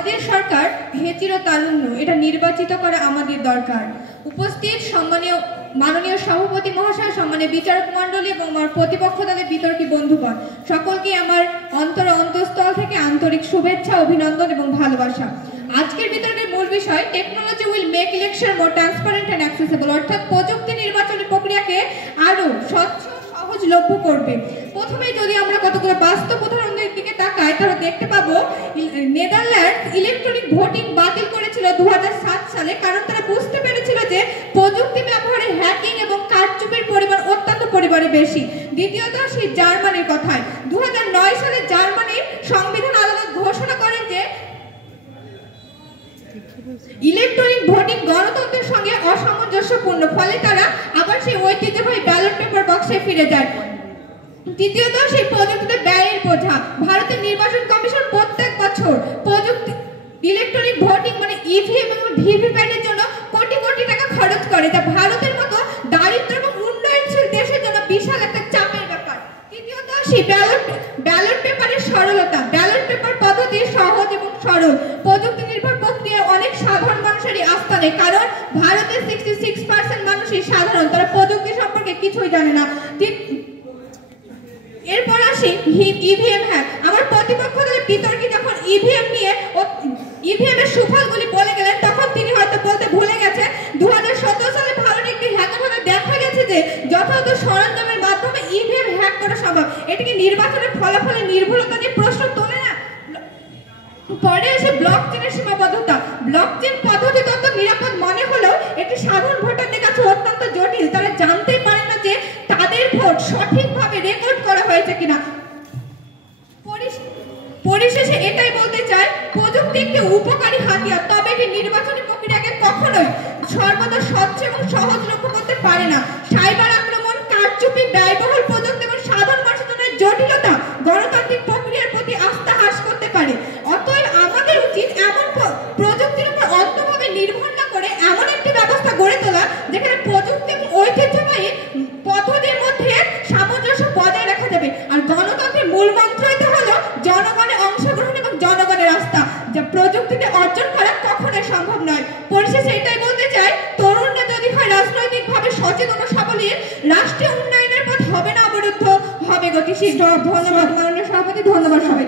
আমাদের সরকার হেচির তারুণ্য এটা নির্বাচিত করা আমাদের দরকার। উপস্থিত সম্মানীয় মাননীয় সভাপতি মহাশয়, সম্মানীয় বিচারক মণ্ডলী এবং আমার প্রতিপক্ষ দলের বিতর্কী বন্ধুগণ, সকলকে আমার অন্তঃস্থল থেকে আন্তরিক শুভেচ্ছা, অভিনন্দন এবং ভালোবাসা। আজকের বিতর্কের মূল বিষয় technology will make election more transparent and accessible, অর্থাৎ প্রযুক্তি নির্বাচনী প্রক্রিয়াকে আরো স্বচ্ছ সহজলভ্য করবে। প্রথমে যদি আমরা কতগুলো বাস্তব উদাহরণের দিকে তাকাই তাহলে দেখতে পাবো নেদারল্যান্ড ইলেকট্রনিক ভোটিং বাতিল করেছিল 2007 সালে, কারণ তারা বুঝতে পেরেছিল যে প্রযুক্তি ব্যবহারে হ্যাকিং এবং কারচুপির পরিমাণ অত্যন্ত পরিমাণে বেশি। দ্বিতীয়ত আসি জার্মানির কথায়। 2009 সালে জার্মানির সংবিধান আদালত ঘোষণা করেন যে ইলেকট্রনিক ভোটিং গণতন্ত্রের সঙ্গে অসামঞ্জস্যপূর্ণ, ফলে তারা আবার সেই ঐতিহ্যবাহী ব্যালট পেপার বক্সে ফিরে যায়। তৃতীয়ত সেই প্রযুক্তিতে ব্যয়ের বোঝা। ভারতের নির্বাচন কমিশন প্রত্যেক বছর প্রযুক্তি ইলেকট্রনিক ভোটিং মানে ইভিএম এবং ভিভিপ্যাটের জন্য কোটি কোটি টাকা খরচ করে, যা ভারতের মতো দারিদ্র এবং উন্নয়নশীল দেশের জন্য বিশাল একটা চাপের ব্যাপার। তৃতীয়ত সেই ব্যালট পেপারের সরলতা। ব্যালট পেপার পদ্ধতি সহজ এবং সরল, প্রযুক্তি নির্ভর প্রক্রিয়া অনেক সাধারণ মানুষেরই আস্থা নেই, কারণ ভারতের 66% মানুষই সাধারণ, তারা প্রযুক্তি সম্পর্কে কিছুই জানে না। এরপর আসি ইভিএম হ্যাক। আমার প্রতিপক্ষ দলের বিতর্কী যখন ইভিএম নিয়ে ইভিএম এর সুফলগুলি বলে গেলেন, তখন তিনি হয়তো বলতে ভুলে গেছে 2017 সালে ভারতে একটি হ্যাকাথনে দেখা গেছে যে যথাযথ সরঞ্জামের মাধ্যমে ইভিএম হ্যাক করা সম্ভব। এটিকে নির্বাচনের ফলাফলের নির্ভুলতা নিয়ে প্রশ্ন তোলে না। পরে এসে ব্লকচেনের সীমাবদ্ধতা। ব্লকচেন পদ্ধতি তত নিরাপদ মনে হলেও এটি সাধারণ ভোটারদের কাছে অত্যন্ত জটিল, তারা জানতেই পারে না যে তাদের ভোট সঠিকভাবে রেকর্ড করা হয়েছে কিনা। পরিশেষে এটাই বলতে চাই, প্রযুক্তি একটি উপকারী হাতিয়ার, তবে এটি নির্বাচনী প্রক্রিয়াকে কখনোই সর্বদা স্বচ্ছ এবং সহজলভ্য করতে পারে না। সাইবার আক্রমণ, কারচুপি, ব্যয়বহুল প্রযুক্তি এবং সাধারণ মানুষের জন্য জটিলতা গণতান্ত্রিক প্রক্রিয়ার প্রতি আস্থা হ্রাস করতে পারে। অতএব আমাদের উচিত এমন প্রযুক্তির উপর অন্ধভাবে নির্ভর না করে এমন একটি ব্যবস্থা গড়ে তোলা যেখানে প্রযুক্তি এবং ঐতিহ্যবাহী পদ্ধতির মধ্যে সামঞ্জস্য বজায় রাখা যাবে। আর গণতন্ত্রের মূল মন্ত্রই তো হলো জনগণের অংশগ্রহণ এবং জনগণের আস্থা, যা প্রযুক্তিতে অর্জন করা কখনোই সম্ভব নয়। পরিশেষে এটাই বলতে চাই, তরুণরা যদি হয় রাজনৈতিকভাবে সচেতন ও সাবলীল, রাষ্ট্রীয় উন্নয়নের পথ হবে না অবরুদ্ধ, হবে গতিশীল। ধন্যবাদ মাননীয় সভাপতি, ধন্যবাদ সবাই।